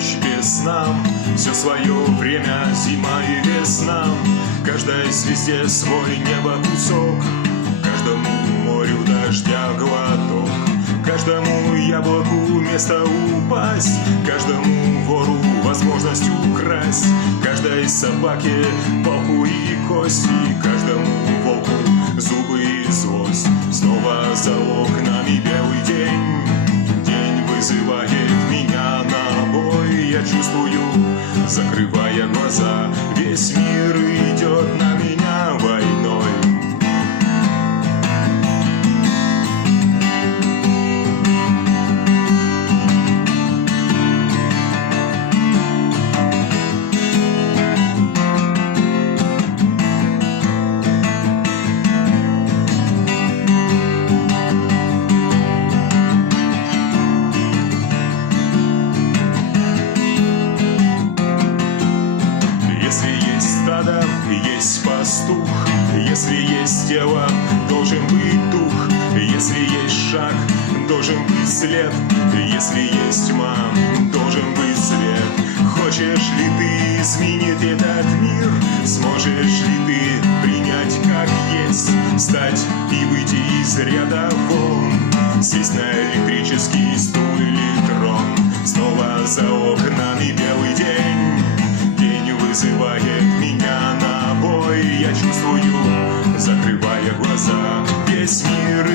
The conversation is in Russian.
ночь без сна, все свое время зима и весна. Каждой звезде свой небо кусок, каждому морю дождя глоток, каждому яблоку место упасть, каждому вору возможность украсть, каждой собаке палку и кости, каждому волку зубы и злость. Снова за окнами белый день, день вызывает меня на бой. Я чувствую, закрывая глаза, весь мир идет на меня войной. Есть пастух, если есть тело, должен быть дух, если есть шаг, должен быть след, если есть тьма, должен быть свет. Хочешь ли ты изменить этот мир? Сможешь ли ты принять как есть, встать и выйти из ряда вон, сесть на электрический стул или трон? Снова за окнами белый день, день вызывает меня на бой. Я чувствую, закрывая глаза, весь мир